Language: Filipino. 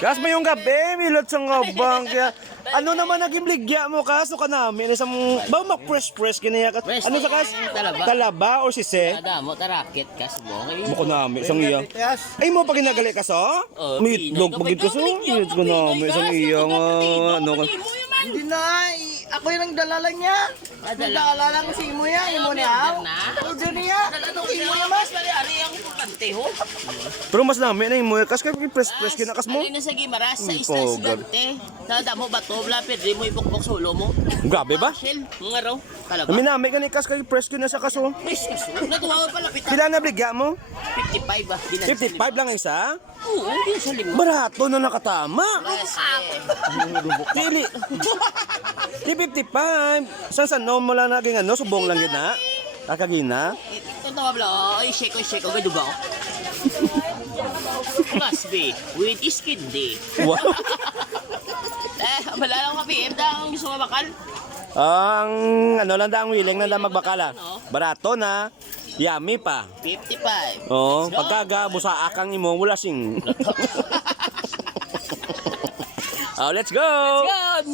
Kas mo yung gabi, milot sa ngabang. Kaya, ano naman naging ligya mo, kas? No ka namin, isang, ba mag-press-press kinaya kas? Ano sa kas? Talaba or sise? Ada mo tarakit kas mo. Buko namin, isang iya. Ay mo pag ginagali ka sa? Meatloaf pag ito sa? Meat ko namin, isang iya nga. Ano ka? Hindi na, ako yung nagdalala niya. Nagdalala lang si Imo ya, Imo niya. Ito niya. Imo ya mas. Pero mas namin na yung mo, kas kayo press-press kinakas mo? Ano sa gimaras sa istas gante. Tanda mo bato bla pedri mo ipukpok solo mo. Gabi ba? Shell, nga raw. Kalaba. Kami namin kani kas kayo press kina sa kaso. Natuwa pa lapit. Pila na bligya mo? 55 ba? 55 lang isa? Oo, di sa lima. Barato na nakatama. Dili. Di 55. San no mo lang naging ano, subong lang yun na. Kakagina. Ito tawa bla. Ay, shake ko gaduga ko. Must be with skin day. Wow. Wala lang ka PM ang gusto mabakal. Ang ano lang da ang willing na lang magbakala. Barato na. Yummy pa. 55. Oh, pagkaga busa akang imo wala sing. Oh, let's go. Good.